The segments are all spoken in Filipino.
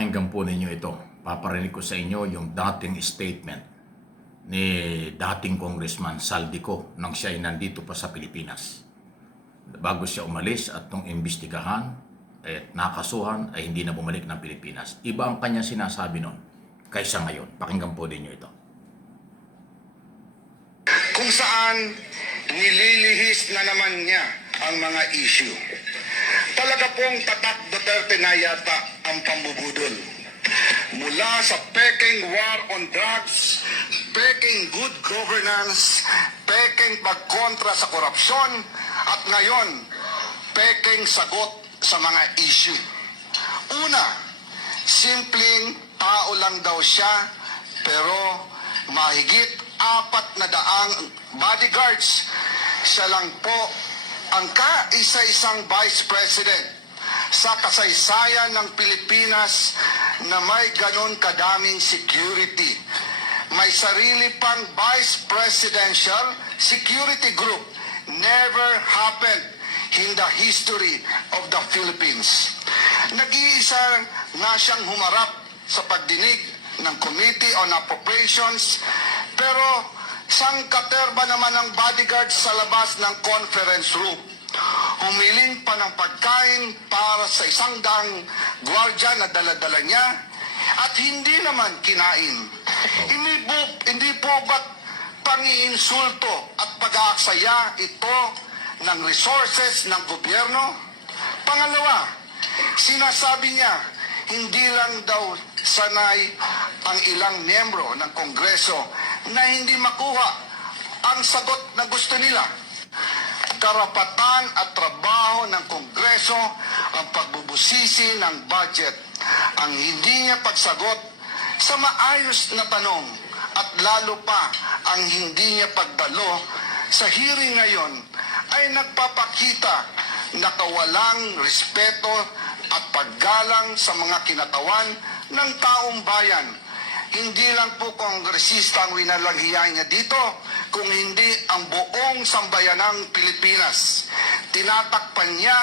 Pakinggan po ninyo ito. Paparinig ko sa inyo yung dating statement ni dating Congressman Saldico nang siya ay nandito pa sa Pilipinas. Bago siya umalis at nung imbestigahan at nakasuhan ay hindi na bumalik ng Pilipinas. Iba ang kanya sinasabi noon kaysa ngayon. Pakinggan po ninyo ito. Kung saan nililihis na naman niya ang mga issue. Talaga pong tatak Duterte na yata ang pambubudol. Mula sa peking war on drugs, peking good governance, peking pagkontra sa korupsyon, at ngayon, peking sagot sa mga issue. Una, simpleng tao lang daw siya, pero mahigit 400 bodyguards. Siya lang po ang kaisa-isang vice president sa kasaysayan ng Pilipinas na may ganon kadaming security. May sarili pang vice presidential security group. Never happened in the history of the Philippines. Nag-iisa nga siyang humarap sa pagdinig ng Committee on Appropriations, pero sangkaterba naman ang bodyguard sa labas ng conference room. Humiling pa ng pagkain para sa 100 gwardiya na dala-dala niya at hindi naman kinain. Hindi po ba't pangiinsulto at pag-aaksaya ito ng resources ng gobyerno? Pangalawa, sinasabi niya hindi lang daw sanay ang ilang miyembro ng Kongreso na hindi makuha ang sagot na gusto nila. Karapatan at trabaho ng Kongreso ang pagbubusisi ng budget. Ang hindi niya pagsagot sa maayos na tanong at lalo pa ang hindi niya pagdalo sa hearing ngayon ay nagpapakita na kawalang respeto at paggalang sa mga kinatawan ng taong bayan. Hindi lang po kongresista ang winalanghiyan niya dito, kung hindi ang buong sambayanang Pilipinas. Tinatakpan niya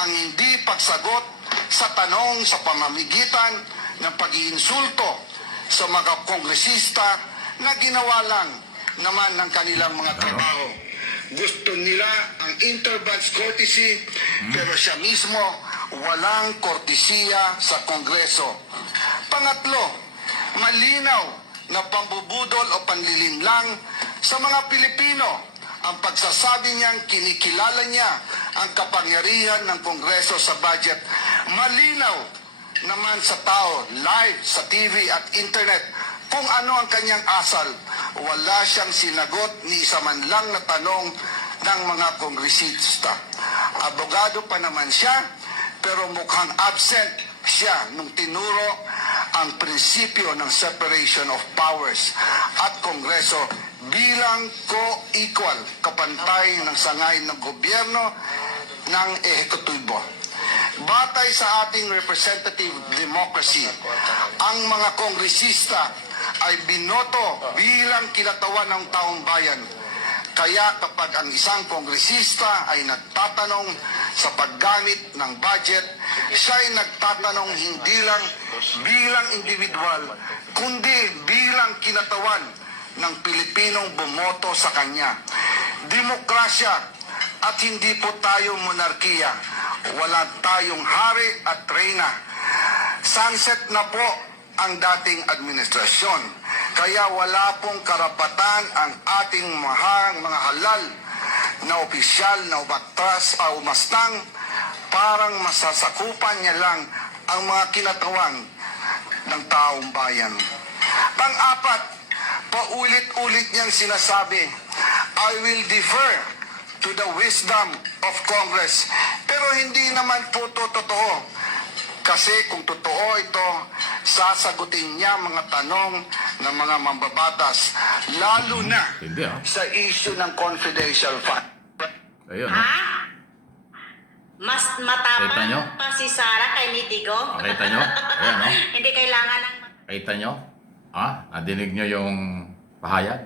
ang hindi pagsagot sa tanong sa pamamagitan ng pag-iinsulto sa mga kongresista na ginawa lang naman ng kanilang mga trabaho. Gusto nila ang inter-branch courtesy, pero siya mismo walang kortesiya sa Kongreso. Pangatlo, malinaw na pambubudol o panlilinlang sa mga Pilipino ang pagsasabi niyang kinikilala niya ang kapangyarihan ng Kongreso sa budget. Malinaw naman sa tao, live sa TV at internet, kung ano ang kanyang asal. Wala siyang sinagot ni isa man lang na tanong ng mga kongresista. Abogado pa naman siya, pero mukhang absent siya nung tinuro ang prinsipyo ng separation of powers at Kongreso bilang co-equal, kapantay ng sangay ng gobyerno ng ehekutibo. Batay sa ating representative democracy, ang mga kongresista ay binoto bilang kinatawan ng taong bayan. Kaya kapag ang isang kongresista ay nagtatanong sa paggamit ng budget, siya ay nagtatanong hindi lang bilang individual, kundi bilang kinatawan ng Pilipinong bumoto sa kanya. Demokrasya at hindi po tayo monarkiya. Wala tayong hari at reyna. Sunset na po ang dating administrasyon. Kaya wala pong karapatan ang ating mga halal na opisyal na umastang parang masasakupan niya lang ang mga kinatawan ng taong bayan. Pang-apat, paulit-ulit niyang sinasabi, I will defer to the wisdom of Congress. Pero hindi naman po ito totoo. Kasi kung totoo ito, sasagutin niya mga tanong ng mga mambabatas, lalo na sa issue ng confidential fund. Ayun. Ha? Mas matapang pa si Sara kay Nitigo? Nakita nyo? Ayan, no? Hindi kailangan ng... Nakita nyo? Nadinig nyo yung pahayag?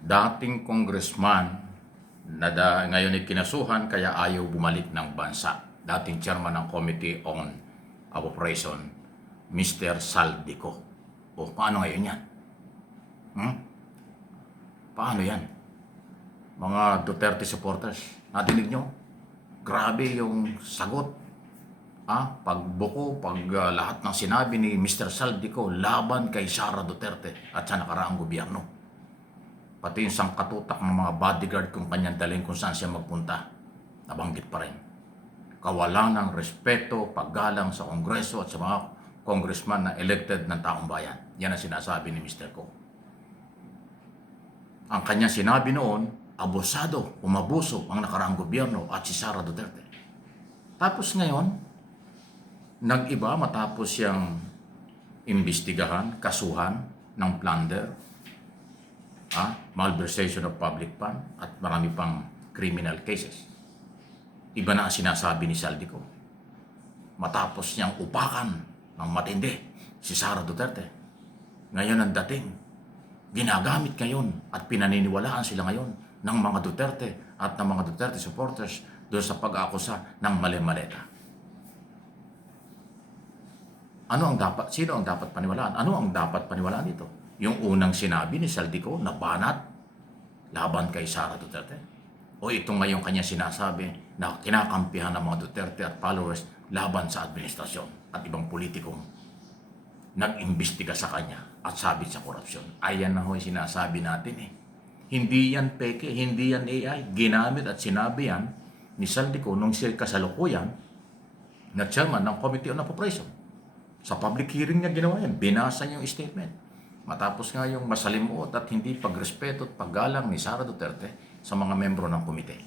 Dating congressman na ngayon ay kinasuhan kaya ayaw bumalik ng bansa. Dating chairman ng Committee on Appropriation Mr. Saldico. O paano ngayon yan? Paano yan? Mga Duterte supporters, nadinig nyo? Grabe yung sagot. Pagbuko, lahat ng sinabi ni Mr. Saldico laban kay Sara Duterte at sa nakaraang gobyerno. Pati yung sangkatutak ng mga bodyguard kung kanyang dalhin kung saan siya magpunta, nabanggit pa rin. Kawalan ng respeto, paggalang sa Kongreso at sa mga congressman na elected ng taong bayan. Yan ang sinasabi ni Mr. Ko. Ang kanyang sinabi noon, abusado, umabuso ang nakaraang gobyerno at si Sara Duterte. Tapos ngayon, nag-iba matapos siyang imbestigahan, kasuhan ng plunder, malversation of public fund at marami pang criminal cases. Iba na ang sinasabi ni Saldico. Matapos niyang upakan ng matindi si Sara Duterte. Ngayon ang dating, ginagamit ngayon at pinaniniwalaan sila ngayon ng mga Duterte at ng mga Duterte supporters doon sa pag-aakusa ng mali-maleta. Sino ang dapat paniwalaan? Ano ang dapat paniwalaan dito? Yung unang sinabi ni Saldico na banat laban kay Sara Duterte? O itong ngayon kanya sinasabi na kinakampihan ng mga Duterte at followers laban sa administrasyon at ibang politikong nag-imbestiga sa kanya at sabit sa korupsyon? Ayan na ho yung sinasabi natin eh. Hindi yan peke, hindi yan AI. Ginamit at sinabi yan ni Saldico nung siya kasalukuyan na chairman ng Committee on Appropriation. Sa public hearing niya ginawa yan. Binasa niya yung statement. Matapos nga yung masalimuot at hindi pagrespeto at paggalang ni Sara Duterte sa mga membro ng komite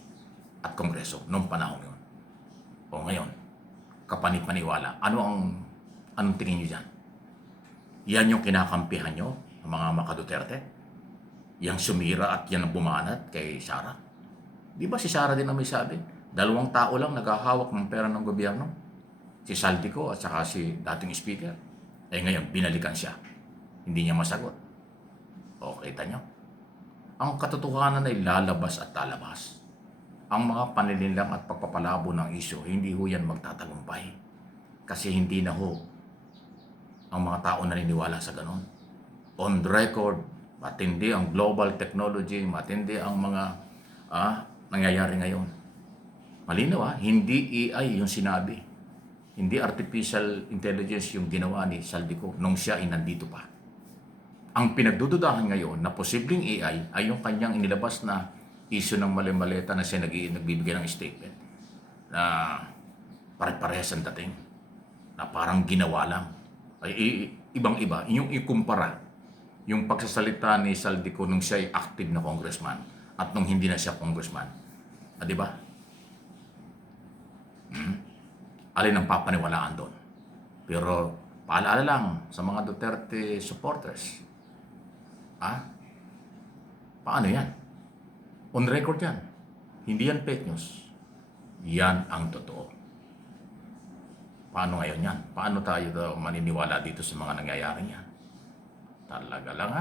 at kongreso noong panahon yun. O ngayon, kapanipaniwala. Anong tingin niyo dyan? Yan yung kinakampihan nyo, ng mga maka-Duterte? Yang sumira at yan ang bumanat kay Sara? Di ba si Sara din ang may sabi? 2 tao lang naghahawak ng pera ng gobyerno. Si Saldico at saka si dating speaker. Ngayon, binalikan siya. Hindi niya masagot. O, kita nyo? Ang katotohanan ay lalabas at lalabas. Ang mga panlilinlang at pagpapalabo ng isyo, hindi ho yan magtatagumpay. Kasi hindi na ho ang mga tao naniniwala sa ganon. On record, matindi ang global technology, matindi ang mga nangyayari ngayon. Malinaw hindi AI yung sinabi. Hindi artificial intelligence yung ginawa ni Saldico nung siya ay nandito pa. Ang pinagdududahan ngayon na posibleng AI ay yung kanyang inilabas na issue ng mali-maleta na siya nagbibigay ng statement na pare-parehas ang dating, na parang ginawa lang. Ay ibang-iba. Yung ikumpara yung pagsasalita ni Saldico nung siya ay active na congressman at nung hindi na siya congressman. Di ba? Alin ang papaniwalaan doon? Pero paalala lang sa mga Duterte supporters. Paano yan? On record yan. Hindi yan fake news. Yan ang totoo. Paano ngayon yan? Paano tayo maniniwala dito sa mga nangyayari yan? Talaga lang